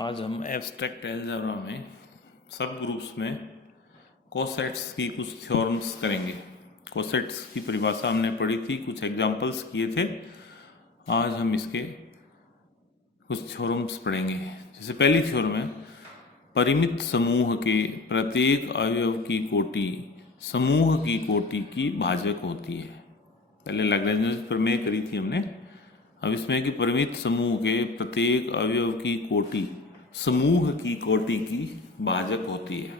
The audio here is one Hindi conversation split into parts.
आज हम एब्स्ट्रैक्ट अलजेब्रा में सब ग्रुप्स में कोसेट्स की कुछ थ्योरम्स करेंगे। कोसेट्स की परिभाषा हमने पढ़ी थी, कुछ एग्जांपल्स किए थे। आज हम इसके कुछ थ्योरम्स पढ़ेंगे। जैसे पहली थ्योरम है, परिमित समूह के प्रत्येक अवयव की कोटि समूह की कोटि की भाजक होती है। पहले लैग्रेंज प्रमेय करी थी हमने। अब इसमें है कि परिमित समूह के प्रत्येक अवयव की कोटि समूह की कोटि की भाजक होती है।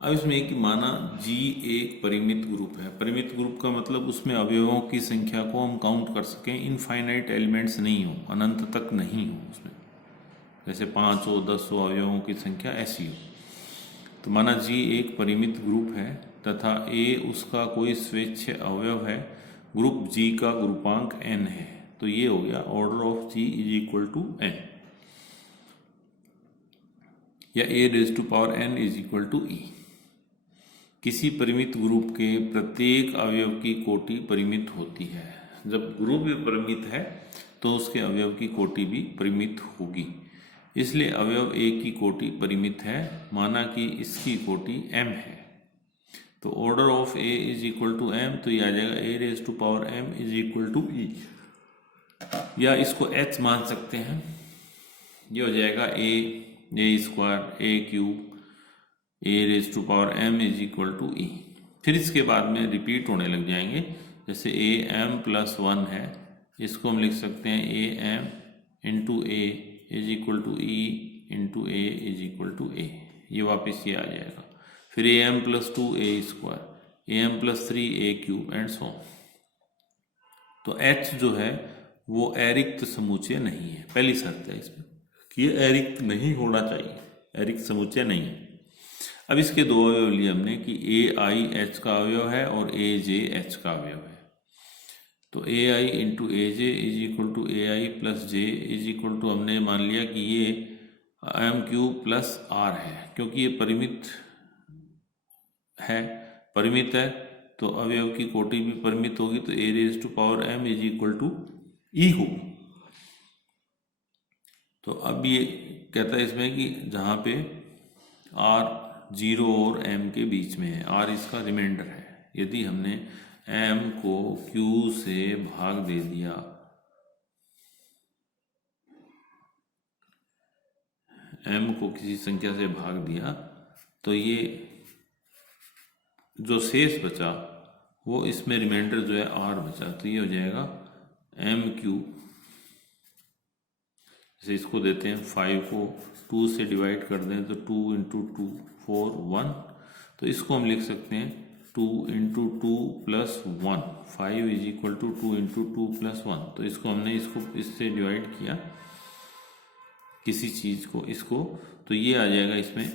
अब इसमें एक माना G एक परिमित ग्रुप है। परिमित ग्रुप का मतलब उसमें अवयवों की संख्या को हम काउंट कर सकें, इनफाइनाइट एलिमेंट्स नहीं हो, अनंत तक नहीं हो उसमें, जैसे 5 हो 10 हो अवयवों की संख्या ऐसी हो। तो माना G एक परिमित ग्रुप है तथा A उसका कोई स्वेच्छ अवयव है। ग्रुप G का ग्रुपांक n है। तो ये हो गया order of G is equal to n, या a⁴n is equal to e। किसी परिमित ग्रुप के प्रत्येक अवयव की कोटि परिमित होती है। जब ग्रुप भी परिमित है तो उसके अवयव की कोटि भी परिमित होगी, इसलिए अवयव A की कोटि परिमित है। माना कि इसकी कोटि m है, तो order of A is equal to m, तो ये आ जाएगा a⁴m is equal to e, या इसको h मान सकते हैं। ये हो जाएगा a² a³ a⁴m is equal to e। फिर इसके बाद में रिपीट होने लग जाएंगे। जैसे am+1 है, इसको हम लिख सकते हैं am into a is equal to e into a is equal to a। ये वापस ये आ जाएगा। फिर am+2 a² am+3 a³ and so. तो h जो है वो अरिक्त समुच्चय नहीं है। पहली शर्त है इसमें कि ये अरिक्त नहीं होना चाहिए, अरिक्त समुच्चय नहीं है। अब इसके दो अवयव लिए हमने कि ai h का अवयव है और aj h का अवयव है। तो ai into aj is equal to ai plus j is equal to, हमने मान लिया कि ये m³ प्लस r है, क्योंकि ये परिमित है तो अवयव की कोटि भी परिमित होगी, तो a⁴m is equal to e हो। तो अब ये कहता है इसमें कि जहाँ पे r 0 और m के बीच में है, r इसका रिमाइंडर है। यदि हमने m को q से भाग दे दिया, m को किसी संख्या से भाग दिया, तो ये जो शेष बचा वो इसमें रिमाइंडर जो है r बचा, तो ये हो जाएगा m³। जैसे इसको देते हैं 5 को 2 से डिवाइड कर दें तो 2 इंटू 2 4 1, तो इसको हम लिख सकते हैं 2 into 2 plus 1, 5 is equal to 2 into 2 plus 1। तो इसको हमने इससे डिवाइड किया किसी चीज को, इसको, तो ये आ जाएगा इसमें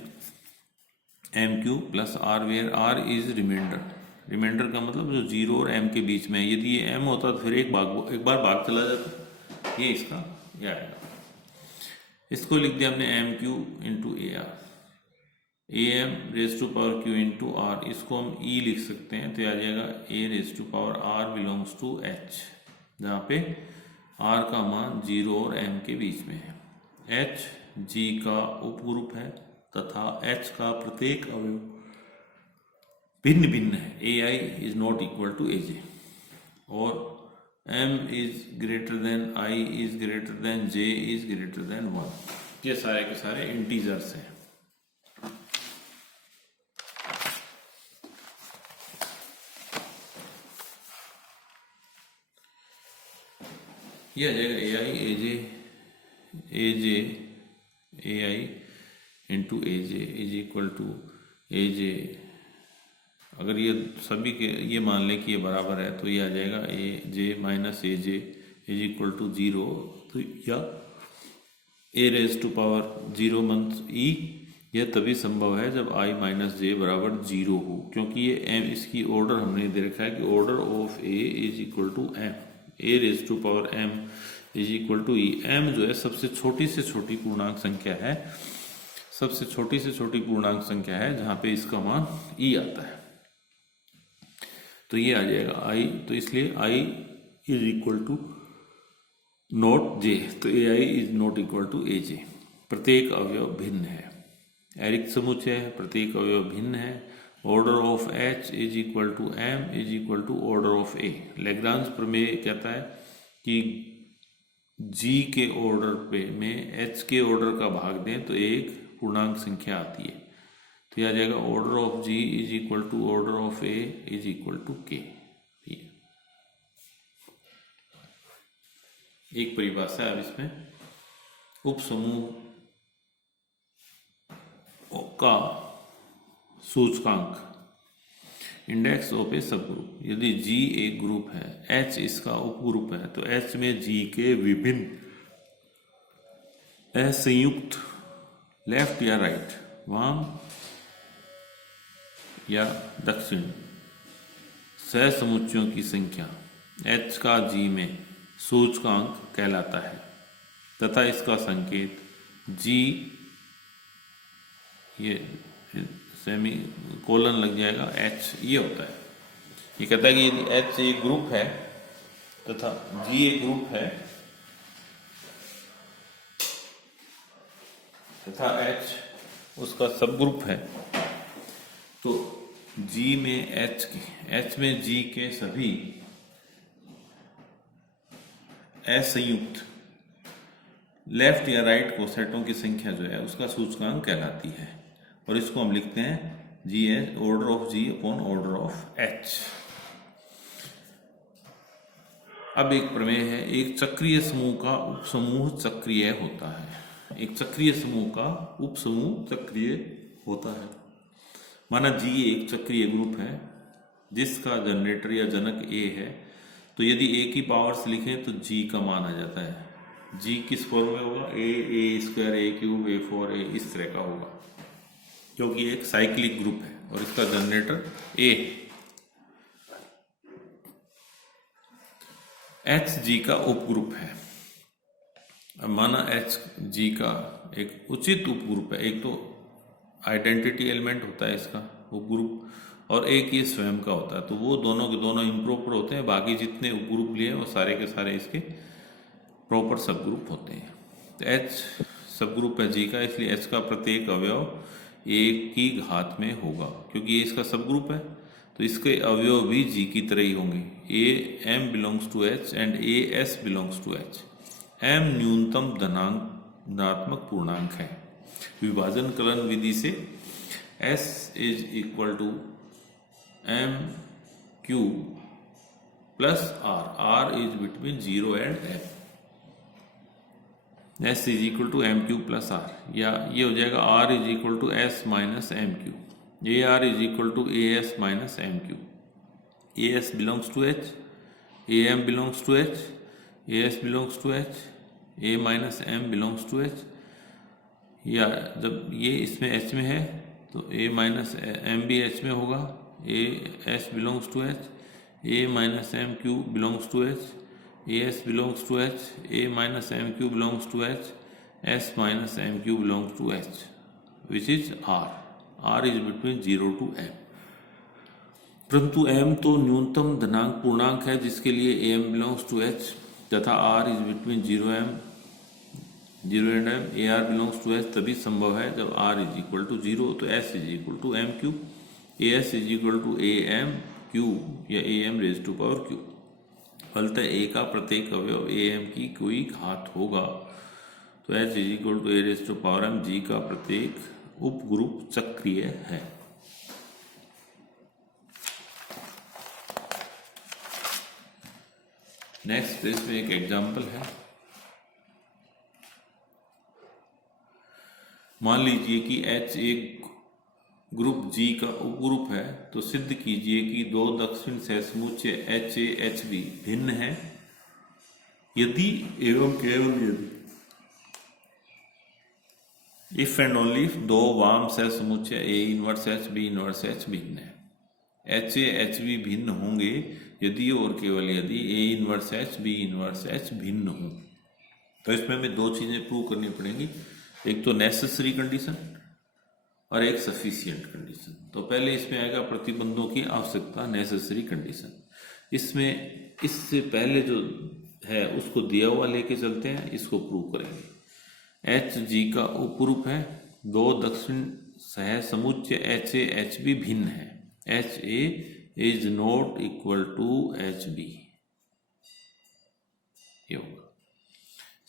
m³ plus r, where r is reminder. Reminder का मतलब जो 0 और m के बीच में है। यदि ये m होता तो फिर एक बार भाग चला जाता, ये इसका ये आएगा। इसको लिख दिया हमने m³ into ar, am⁴q into r, इसको हम e लिख सकते हैं, तो ये आ जाएगा a⁴r बिलोंग्स टू h, जहाँ पे r का मान 0 और m के बीच में है। h g का उपग्रुप है तथा h का प्रत्येक अवयव भिन्न भिन्न है। ai is not equal to aj, और m is greater than i is greater than j is greater than 1। ये सारे के सारे इंटीजर्स हैं। ये आ जाएगा ai into aj is equal to aj। अगर ये सभी के ये मान लें कि ये बराबर है, तो ये आ जाएगा aj minus aj is equal to 0, तो या a⁴0 मंथ e। यह तभी संभव है जब i माइनस j बराबर 0 हो, क्योंकि ये m, इसकी ऑर्डर हमने दे रखा है कि order of a is equal to m, a⁴m is equal to e। m जो है सबसे छोटी से छोटी पूर्णांक संख्या है, सबसे छोटी से छोटी पूर्णांक संख्या है जहाँ पे इसका मान e आता है। तो ये आ जाएगा i, तो इसलिए i is equal to not j, तो a i is not equal to a j. प्रत्येक अवयव भिन्न है, एरिक समुच्चय है, प्रत्येक अवयव भिन्न है। Order of H is equal to M is equal to order of A. Lagrange प्रमेय कहता है कि जी के ऑर्डर पे में एच के ऑर्डर का भाग दें तो एक पूर्णांक संख्या आती है, तो यह आ जाएगा order of G is equal to order of A is equal to K. एक परिभाषा है अब इसमें, उप समूह का सूचकांक, इंडेक्स ऑफ ए सब ग्रुप। यदि जी एक ग्रुप है, एच इसका उपग्रुप है, तो एच में जी के विभिन्न असंयुक्त लेफ्ट या राइट, वाम या दक्षिण सहसमुच्चयों की संख्या एच का जी में सूचकांक कहलाता है तथा इसका संकेत जी, ये सेमी कोलन लग जाएगा, एच ये होता है। ये कहता है कि यदि एच एक ग्रुप है तथा जी एक ग्रुप है तथा एच उसका सब ग्रुप है, तो जी में एच में जी के सभी असंयुक्त लेफ्ट या राइट कोसेटों की संख्या जो है उसका सूचकांक कहलाती है, और इसको हम लिखते हैं G H, order of G upon order of H. अब एक प्रमेय है, एक चक्रीय समूह का उपसमूह चक्रीय होता है। एक चक्रीय समूह का उपसमूह चक्रीय होता है। माना जी एक चक्रीय ग्रुप है जिसका जनरेटर या जनक ए है, तो यदि ए की पावर से लिखें तो जी का मान आ जाता है। जी किस फॉर्म में होगा, ए स्क्वायर ए क्यूब ए फोर ए, इस तरह का होगा, क्योंकि एक साइक्लिक ग्रुप है और इसका जनरेटर ए। एच जी का उपग्रुप है। अब माना एच जी का एक उचित उपग्रुप है, एक तो आइडेंटिटी एलिमेंट होता है इसका उपग्रुप, और एक ये स्वयं का होता है, तो वो दोनों के दोनों इम्प्रॉपर होते हैं। बाकी जितने उपग्रुप लिए हैं वो सारे के सारे इसके प्रॉपर सब ग्रुप होते हैं। तो एच सब ग्रुप है जी का, इसलिए एच का प्रत्येक अवयव एक की घात में होगा, क्योंकि ये इसका सब ग्रुप है तो इसके अवयव भी जी की तरह ही होंगे। A M belongs to H and A S belongs to H. एम न्यूनतम धनात्मक पूर्णांक है। विभाजन कलन विधि से S is equal to M Q plus R, R is between 0 and M. S is equal to M Q plus R, या ये हो जाएगा R is equal to S minus M Q. A R is equal to A S minus M Q. A S belongs to H, A M belongs to H, A S belongs to H, A minus M belongs to H. या जब ये इसमें एच में है तो ए माइनस एम भी एच में होगा, A S belongs to H, A minus M Q belongs to H, A S belongs to H, A minus M Q belongs to H, S minus M Q belongs to H, which is R. R is between 0 to M. परंतु m तो न्यूनतम धनांक पूर्णांक है जिसके लिए am बिलोंग्स टू h, तथा r is between 0 and m। A R belongs to h तभी संभव है जब r इज इक्वल टू 0, तो s is equal to M Q, A s is equal to a m q या a m raise to power q. फलतः a का प्रत्येक अवयव ए एम की कोई घात होगा, तो h is equal to a raise to power m. G का प्रत्येक उपग्रुप चक्रीय है। नेक्स्ट इसमें एक एग्जाम्पल है। मान लीजिए कि H एक ग्रुप G का उपग्रुप है, तो सिद्ध कीजिए कि दो दक्षिण सहसमुच्चय HA HB भिन्न है यदि एवं केवल यदि इफ एंड ओनली इफ दो वाम सहसमुच्चय A inverse H B inverse H भिन्न है। HA HB भिन्न होंगे यदि और केवल यदि A inverse H B inverse H भिन्न हो। तो इसमें हमें दो चीजें प्रूव करनी पड़ेंगी, एक तो नेसेसरी कंडीशन और एक सफिशिएंट कंडीशन। तो पहले इसमें आएगा प्रतिबंधों की आवश्यकता, नेसेसरी कंडीशन। इसमें इससे पहले जो है उसको दिया हुआ लेके चलते हैं, इसको प्रूव करेंगे। एच जी का उपरूप है, दो दक्षिण सह समुच्चय एच ए एच बी भिन्न है। H A is not equal to H B, ये होगा।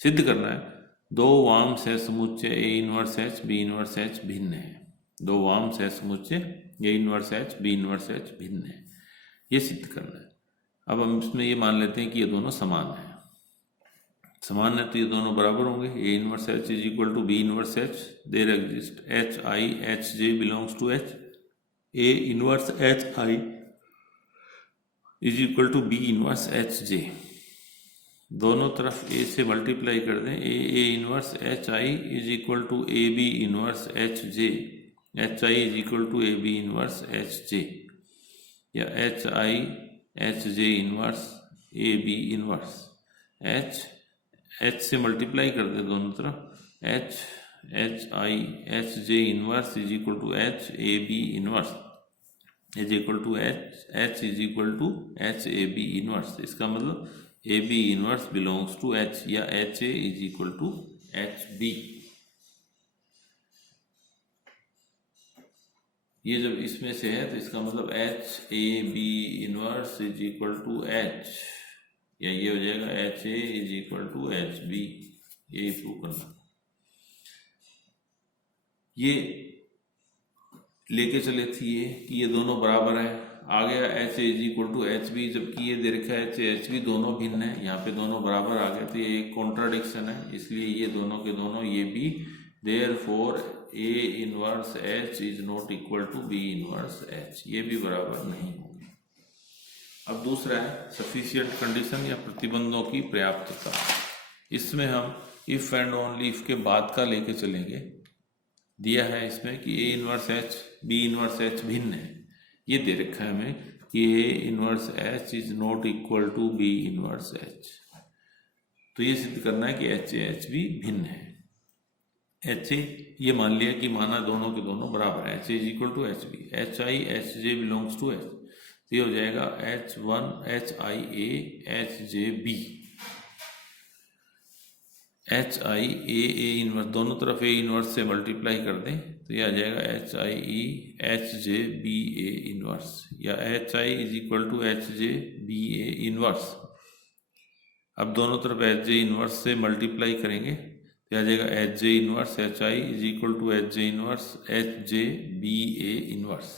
सिद्ध करना है दो वाम सह समुच्चय A inverse H B inverse H भिन्न है। दो वाम सह समुच्चय A inverse H B inverse H भिन्न है, ये सिद्ध करना है। अब हम इसमें ये मान लेते हैं कि ये दोनों समान हैं। समान है तो ये दोनों बराबर होंगे। A inverse H is equal to B inverse h, there exist h I H J belongs to H. A inverse H i is equal to B inverse H j. दोनों तरफ ए से मल्टीप्लाई कर दें, a inverse H i is equal to a b inverse H j. H i is equal to a b inverse H j, या h I H J inverse a b inverse h से मल्टीप्लाई कर दे दोनों तरफ, h I H J inverse is equal to H a b inverse is equal to h is equal to H a b inverse. इसका मतलब a b inverse belongs to H, या h A is equal to H B. ये जब इसमें से है तो इसका मतलब h a b inverse is equal to H, या ये हो जाएगा h A is equal to H B. यही प्रूव करना। ये लेके चले थे ये कि ये दोनों बराबर है। आ गया H A is equal to H B, जबकि ये दे रखा है एच ए एच बी दोनों भिन्न है। यहाँ पे दोनों बराबर आ गए तो ये एक कॉन्ट्राडिक्शन है, इसलिए ये दोनों के दोनों ये भी, therefore A inverse H is not equal to B inverse H, ये भी बराबर नहीं होंगे। अब दूसरा है सफिशिएंट कंडीशन या प्रतिबंधों की पर्याप्तता। इसमें हम इफ एंड ओनली इफ के बाद का लेके चलेंगे। दिया है इसमें कि A inverse H B inverse H भिन्न है, ये दे रखा है हमें कि A inverse H is not equal to B inverse H. तो ये सिद्ध करना है कि एच ए एच बी भिन्न है। एच ए ये मान लिया कि माना दोनों के दोनों बराबर है, H A is equal to H B. H I H J belongs to H, तो ये हो जाएगा H one H I A H J B. H I A inverse, दोनों तरफ ए इनवर्स से मल्टीप्लाई कर दें तो ये आ जाएगा h i e h J b A inverse, या h i is equal to h J b A inverse. अब दोनों तरफ एच जे इनवर्स से मल्टीप्लाई करेंगे तो आ जाएगा h J inverse H i is equal to h J inverse H J b A inverse.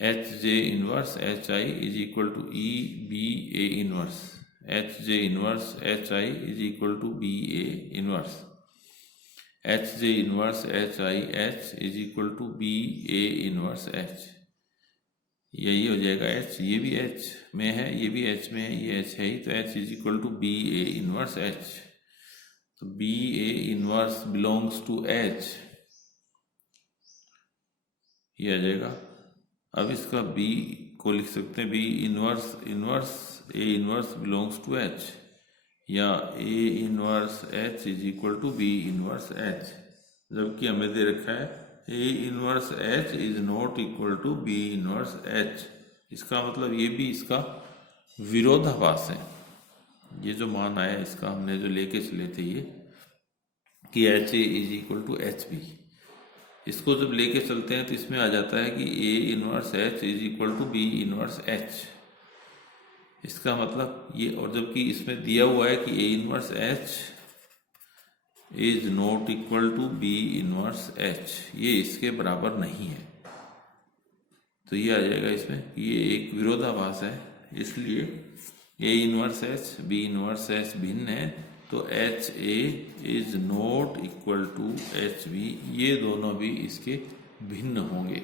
H J inverse H i is equal to e b A inverse, H J inverse H i is equal to B A inverse. H J inverse H I H is equal to B A inverse H, यही हो जाएगा एच। ये भी एच में है, ये भी एच में है, ये एच है ही, तो h is equal to B A inverse H. तो b A inverse belongs to h, ये आ जाएगा। अब इसका बी को लिख सकते हैं b inverse inverse a inverse belongs to H, या a inverse H is equal to B inverse h, जबकि हमें दे रखा है a inverse H is not equal to B inverse H. इसका मतलब ये भी इसका विरोधाभास है। ये जो मान आया इसका हमने जो लेके चले थे ये कि H A is equal to H B, इसको जब लेके चलते हैं तो इसमें आ जाता है कि A inverse H is equal to B inverse H. इसका मतलब ये, और जबकि इसमें दिया हुआ है कि A inverse H is not equal to B inverse H, ये इसके बराबर नहीं है। तो ये आ जाएगा इसमें कि ये एक विरोधाभास है, इसलिए A inverse H B inverse H भिन्न है, तो H A is not equal to H B, ये दोनों भी इसके भिन्न होंगे।